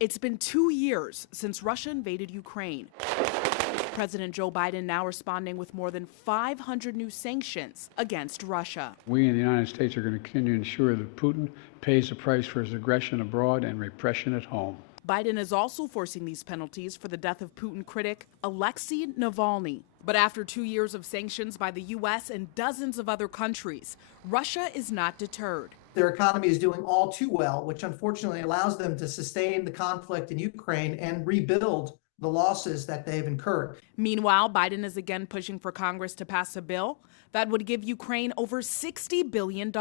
It's been 2 years since Russia invaded Ukraine. President Joe Biden now responding with more than 500 new sanctions against Russia. We in the United States are going to continue to ensure that Putin pays the price for his aggression abroad and repression at home. Biden is also forcing these penalties for the death of Putin critic Alexei Navalny. But after 2 years of sanctions by the U.S. and dozens of other countries, Russia is not deterred. Their economy is doing all too well, which unfortunately allows them to sustain the conflict in Ukraine and rebuild the losses that they've incurred. Meanwhile, Biden is again pushing for Congress to pass a bill that would give Ukraine over $60 billion.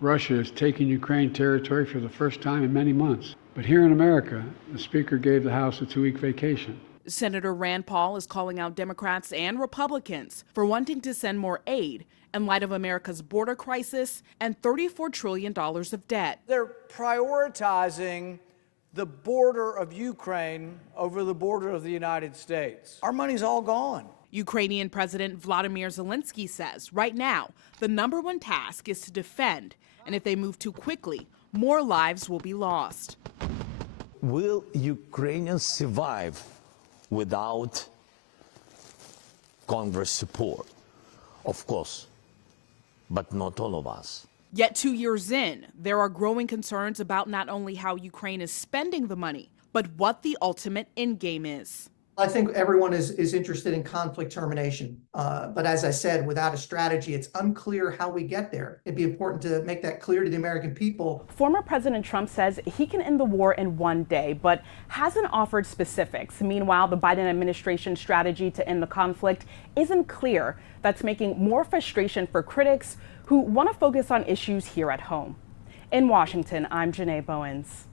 Russia is taking Ukraine territory for the first time in many months. But here in America, the Speaker gave the House a 2-week vacation. Senator Rand Paul is calling out Democrats and Republicans for wanting to send more aid in light of America's border crisis and $34 trillion of debt. They're prioritizing the border of Ukraine over the border of the United States. Our money's all gone. Ukrainian President Vladimir Zelensky says right now the #1 task is to defend, and if they move too quickly, more lives will be lost. Will Ukrainians survive without Congress support? Of course, but not all of us. Yet 2 years in, there are growing concerns about not only how Ukraine is spending the money, but what the ultimate endgame is. I think everyone is interested in conflict termination. But as I said, without a strategy, it's unclear how we get there. It'd be important to make that clear to the American people. Former President Trump says he can end the war in 1 day, but hasn't offered specifics. Meanwhile, the Biden administration's strategy to end the conflict isn't clear. That's making more frustration for critics who want to focus on issues here at home. In Washington, I'm Janae Bowens.